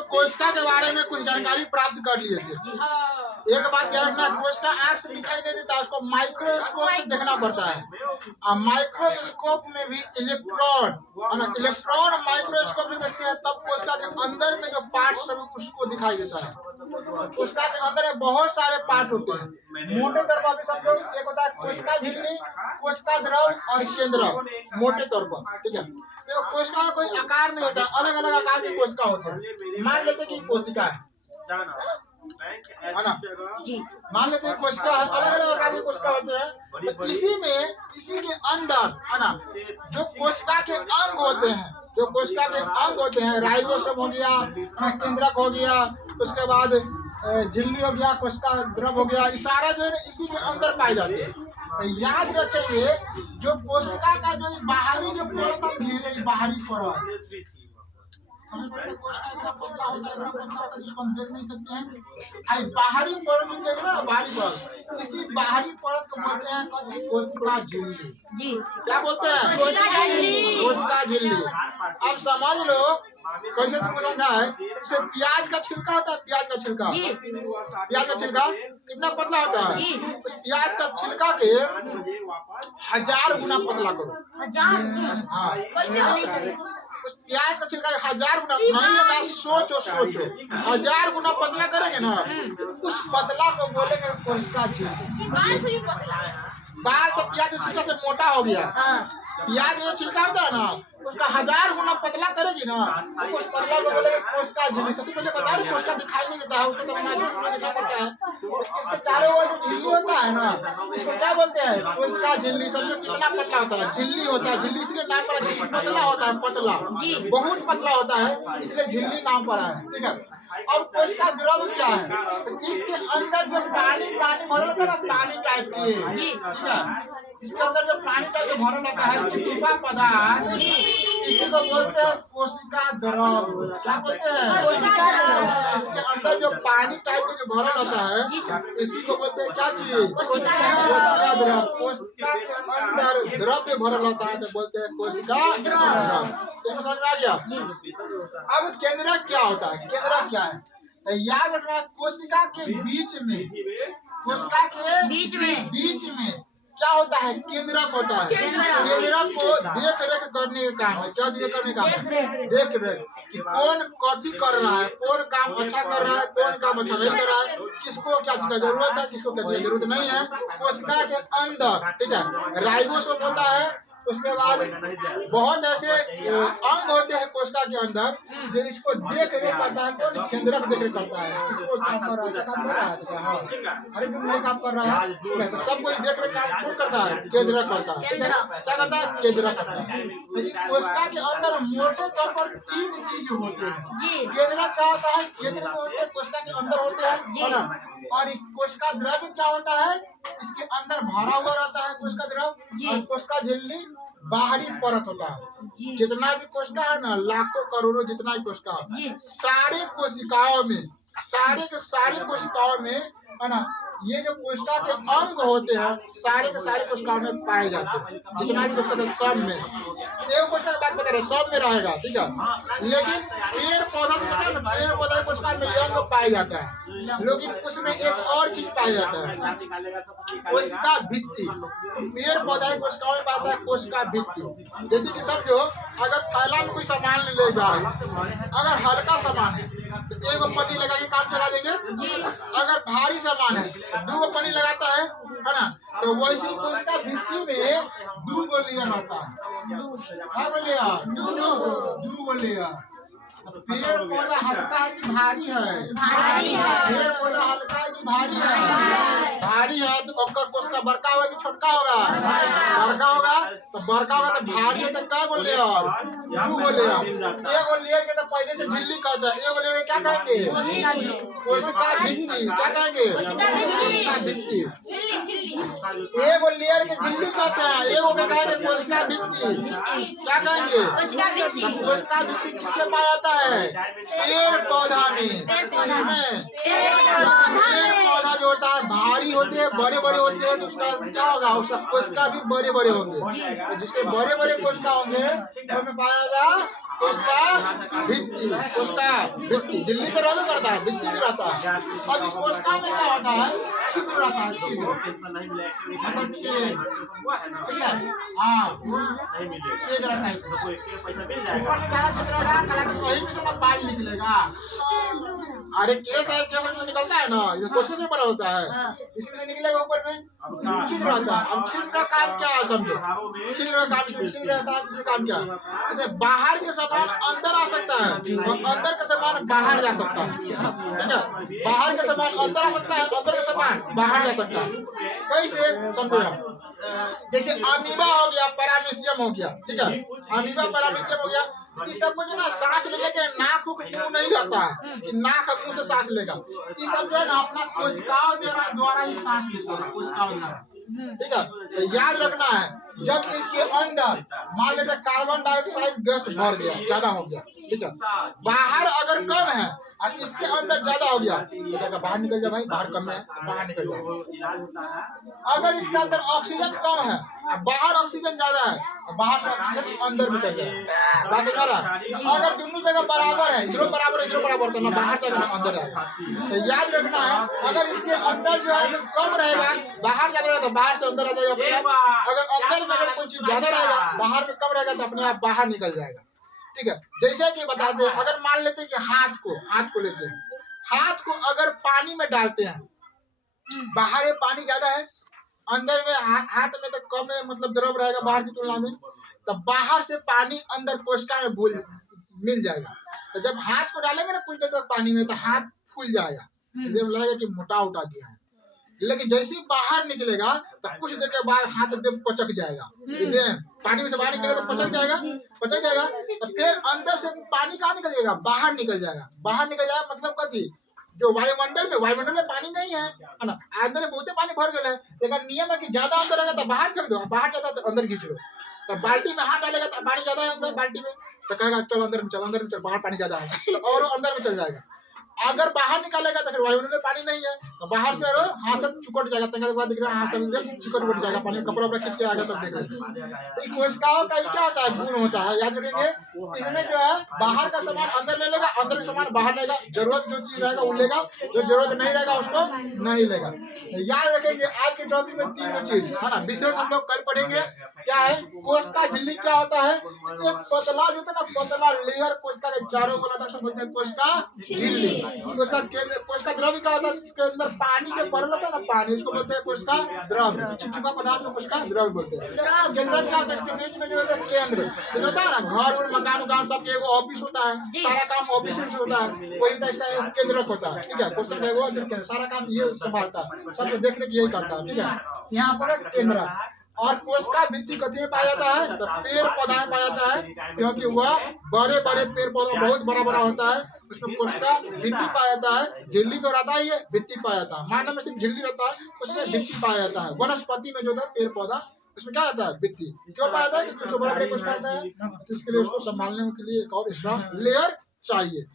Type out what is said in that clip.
लोग कोशिका के बारे में कुछ जानकारी प्राप्त कर लिए थे। एक बात ध्यान रखना, कोशिका आंख से दिखाई नहीं देता, उसको माइक्रोस्कोप से देखना पड़ता है। और माइक्रोस्कोप में भी इलेक्ट्रॉन माइक्रोस्कोप से देखते हैं, तब कोशिका के अंदर में जो पार्ट सब उसको दिखाई देता है। कोशिका के अंदर में बहुत सारे पार्ट होते हैं। मोटे तौर पर समझो, एक होता है कोशिका झिल्ली, कोशिका द्रव और केंद्रक, मोटे तौर पर, ठीक है। तो कोशिका का कोई आकार नहीं होता, अलग अलग आकार की कोशिका होती है। मान लेते कि कोशिका है ना, मान लेते हैं कोशिका है, अलग अलग आकार की कोशिका होते हैं। तो इसी के अंदर है ना, जो कोशिका के अंग होते हैं, राइबोसोम हो गया, केंद्रक हो गया, उसके बाद झिल्ली हो गया, कोशिका द्रव हो गया, ये सारा जो है इसी के अंदर पाए जाते हैं। तो याद रखेंगे, जो कोशिका का जो बाहरी जो परत हम घेरे, बाहरी परत, कोशिका इतना पतला होता है जिसको हम देख नहीं सकते हैं। बाहरी परत जो देख रहे हैं, बाहरी परत, इसी बाहरी परत को बोलते हैं कोशिका झिल्ली। जी, क्या बोलते हैं? कोशिका झिल्ली। अब समझ लो कैसे तुमको समझा है। जैसे प्याज का छिलका होता है, प्याज का छिलका कितना पतला होता है। उस प्याज का छिलका के 1000 गुना पतला करो। 1000? हाँ, उस प्याज का छिलका 1000 गुना नहीं होगा। सोचो 1000 गुना पतला करेंगे ना, उस पतला को बोलेंगे कोशिका झिल्ली। बाल तो प्याज के छिलका से मोटा हो गया। प्याज जो छिलका होता है ना, उसका 1000 गुना पतला करेगी ना, तो उस पतला को बोलेंगे कोशिका झिल्ली। सबसे पहले बता रहे, कोशिका दिखाई नहीं देता है, उसको तो माइक्रोस्कोप में देखना पड़ता है। तो इसके चारों ओर जो झिल्ली होता है ना, इसको क्या बोलते हैं? कोशिका झिल्ली। समझो कितना पतला होता है, झिल्ली होता है। झिल्ली इसलिए नाम पड़ा है, पतला होता है, पतला, बहुत पतला होता है, इसलिए झिल्ली नाम पड़ा है, ठीक है। अब कोशिका द्रव क्या है? तो इसके अंदर जो पानी भरा रहता है ना, पानी टाइप की, ठीक है, इसके अंदर जो पानी टाइप का भरा रहता है, चिपचिपा पदार्थ, इसी को बोलते हैं कोशिका द्रव। क्या बोलते हैं? इसके अंदर जो पानी टाइप का जो भरा रहता है, इसी को बोलते हैं क्या चीज? कोशिका द्रव। कोशिका के अंदर द्रव्य भरा रहता है तो बोलते हैं कोशिका द्रव। समझ में आ गया? अब केंद्रक क्या होता है? केंद्रक क्या है? याद रखना, कोशिका के बीच में क्या होता है? केंद्रक होता है। केंद्रक को देख रेख करने का काम है। क्या चीज करने का काम है? देख रेख कि कौन कथी कर रहा है, कौन काम अच्छा कर रहा है, कौन काम अच्छा नहीं कर रहा है, किसको क्या चीज का जरूरत है, किसको क्या चीज की जरूरत नहीं है। कोशिका के अंदर, ठीक है, राइबोसोम होता है। उसके बाद बहुत ऐसे अंग होते हैं कोशिका के अंदर जो इसको देख रेख करता है। कौन? केंद्रक देख रेख करता है। काम कर रहा है, काम कर रहा है, हाँ, अरे तुम नहीं काम कर रहा है, तो सब कोई देख रेख काम कौन करता है? केंद्रक करता है, ठीक है। क्या करता है? केंद्रक करता है। लेकिन कोशिका के अंदर मोटे तौर पर 3 चीज होते हैं। केंद्रक क्या होता है? केंद्र में होते हैं, कोशिका के अंदर होते हैं ना। और कोशिका द्रव्य क्या होता है? इसके अंदर भरा हुआ रहता है कोशिका द्रव। और कोशिका झिल्ली बाहरी परत होता है। जितना भी कोशिका है ना, लाखों करोड़ों जितना भी कोशिका है, सारे कोशिकाओं में है ना, ये जो कोशिका के अंग होते हैं, सारे के सारे कोशिकाओं में पाए जाते हैं। जितना भी कोशिका सब में, एक कोशिका की बात बता रहे, सब में रहेगा, ठीक है। लेकिन पेड़ पौधा को पता है ना, पेड़ पौधा कोशिका में अंग पाया जाता है, लेकिन उसमें एक और चीज पाया जाता है, कोशिका भित्ति। पेड़ पौधा कोशिकाओं में पाता है कोशिका भित्ति। जैसे कि समझो, अगर थैला में कोई सामान ले जा रहे हैं, अगर हल्का सामान है तो 1 पन्नी लगा के काम चला देंगे। अगर भारी सामान है तो 2 पन्नी लगाता है ना। तो वैसे ही कोशिका भित्ति में 2 लेयर होता है। 2 लेयर। पेड़ पौधा हल्का है कि भारी है? पेड़ पौधा हल्का है कि भारी है? भारी है तो कोशिका बड़का होगा कि छोटका होगा? बड़का होगा। तो बड़का होगा तो भारी है तो क्या गो लेयर? 2 लेयर। 1 लेयर के तो पहले से झिल्ली कहते हैं। 1 लेयर में क्या कहेंगे? कोशिका भित्ति। क्या कहेंगे? कोशिका भित्ति। 1 लेयर के झिल्ली कहते हैं, 1 के कहेंगे कोशिका भित्ति। क्या कहेंगे? कोशिका भित्ति किससे पाया जाता है? पेड़ पौधा में। इसमें पेड़ पौधा जो होता है भारी होते हैं, बड़े बड़े होते हैं, तो उसका क्या होगा? उसका कोशिका भी बड़े बड़े होंगे। तो जिससे बड़े बड़े कोशिका होंगे, उसमें पाया जाएगा कोशिका भित्ति, कोशिका भित्ति, झिल्ली तो रहबे करता है, भित्ति भी रहता है। अब इस कोशिका में क्या होता है, छिद्र रहता है, छिद्र मतलब छेद, ठीक है, हाँ छेद रहता है इसमें। ऊपर में गहरा छिद्र रहेगा, वही में से ना बाल निकलेगा। अरे केस है, केस में निकलता है ना, ये कोशिका से बड़ा होता है, इसमें से निकलेगा ऊपर में छिद्र रहता है। अब छिद्र का काम क्या है समझो, छिद्र का काम, इसमें छिद्र रहता है, इसमें काम क्या है, जैसे बाहर के सामान अंदर आ सकता है और अंदर का सामान बाहर जा सकता है, ठीक है, बाहर का सामान अंदर आ सकता है, अंदर का सामान बाहर जा सकता है। कैसे समझो आप, जैसे अमीबा हो गया, पैरामीशियम हो गया, ठीक है, अमीबा पैरामीशियम हो गया, इस सबको जो ना सांस लेने के नाक को मुंह नहीं रहता है कि नाक मुंह से सांस लेगा, ये सब जो है ना अपना कोशिकाओं द्वारा ही सांस लेता है, कोशिकाओं द्वारा, ठीक है। तो याद रखना है, जब इसके अंदर मान लेते कार्बन डाइऑक्साइड गैस भर गया, ज्यादा हो गया, ठीक है, बाहर अगर कम है और इसके अंदर ज्यादा हो गया तो बाहर निकल जाए, भाई बाहर कम है तो बाहर निकल जाए। अगर इसके अंदर ऑक्सीजन कम है और बाहर ऑक्सीजन ज्यादा है और बाहर से ऑक्सीजन अंदर में चल जाए, बात समझ रहा है। अगर दोनों जगह बराबर है, इधर बराबर इधर बराबर, तो ना बाहर जाएगा ना अंदर जाएगा। तो याद रखना है, अगर इसके अंदर जो है कम रहेगा, बाहर ज्यादा रहेगा तो बाहर से अंदर आ जाएगा अपने आप। अगर अंदर में अगर कोई चीज ज्यादा रहेगा, बाहर में कम रहेगा तो अपने आप बाहर निकल जाएगा, ठीक है। जैसे कि बताते हैं, अगर मान लेते हैं कि हाथ को लेते हैं, हाथ को अगर पानी में डालते हैं, बाहर में पानी ज्यादा है, अंदर में हाथ में तो कम है, मतलब द्रव रहेगा बाहर की तुलना में, तो बाहर से पानी अंदर कोशिका में मिल जाएगा। तो जब हाथ को डालेंगे ना कुछ देर तक पानी में, तो हाथ फूल जाएगा, लगेगा कि मोटा उठा गया है। लेकिन जैसे ही बाहर निकलेगा तो कुछ देर के बाद हाथ एकदम पचक जाएगा, पानी में से बाहर निकलेगा तो पचक जाएगा, तो फिर अंदर से पानी कहाँ निकल जाएगा, बाहर निकल जाएगा। बाहर निकल जाएगा मतलब कथी, जो वायुमंडल में पानी नहीं है ना, अंदर में बहुते पानी भर गया है, लेकिन नियम है कि ज्यादा अंदर रहेगा तो बाहर फेंक दो, बाहर ज्यादा तो अंदर खींच लो। तो बाल्टी में हाथ डालेगा तो पानी ज्यादा है अंदर बाल्टी में, तो कहेगा चल अंदर में चल, बाहर पानी ज्यादा है तो और अंदर में चल जाएगा। अगर बाहर निकालेगा तो फिर वायुमंडल में पानी नहीं है, तो बाहर से हाथ सब चिकट जाएगा, तंगा बाद दिख रहा है हाथ सब एकदम चिकट उठ जाएगा, पानी कपड़ा वपड़ा खींच के आएगा तब देख रहे हैं। तो कोशिकाओं का क्या होता है, गुण होता है, याद रखेंगे। इसमें जो है बाहर का सामान अंदर ले लेगा, अंदर का सामान बाहर लेगा, जरूरत जो चीज रहेगा वो लेगा, जो जरूरत नहीं रहेगा उसको नहीं लेगा। याद रखेंगे आज के टॉपिक में 3 चीज है ना, विशेष हम लोग कल पढ़ेंगे। क्या है, कोशिका झिल्ली क्या होता है, एक पतला जो होता है ना, पतला लेयर कोशिका के चारों गोला तक बोलते हैं कोशिका झिल्ली। कोशिका द्रव क्या होता है, इसके अंदर पानी जो भरल होता है ना, पानी, इसको बोलते हैं कोशिका द्रव, चिपचिपा पदार्थ को कोशिका द्रव बोलते हैं। केंद्र क्या होता है, इसके बीच में जो होता है केंद्र, जैसे होता है ना घर और मकान उकान सबके एगो ऑफिस होता है, सारा काम ऑफिस में होता है, वही इसका केंद्र होता है, ठीक है। कोशिका का एगो सारा काम ये संभालता है, सबको देखने की यही करता है, ठीक है। यहाँ पर केंद्र और कोशिका भित्ति कथी में पाया जाता है, तो पेड़ पौधा में पाया जाता है, क्योंकि वह बड़े बड़े पेड़ पौधा बहुत बड़ा बड़ा होता है, उसमें कोशिका भित्ति पाया जाता है। झिल्ली तो रहता है, ये भित्ति पाया जाता है, मानव में सिर्फ झिल्ली रहता है, उसमें भित्ति पाया जाता है। वनस्पति में जो है पेड़ पौधा, उसमें क्या आता है, भित्ति। क्यों पाया जाता है, क्योंकि उसको बड़े बड़े कोशिका रहता है, तो इसके लिए उसको संभालने के लिए एक और एक्स्ट्रा लेयर चाहिए।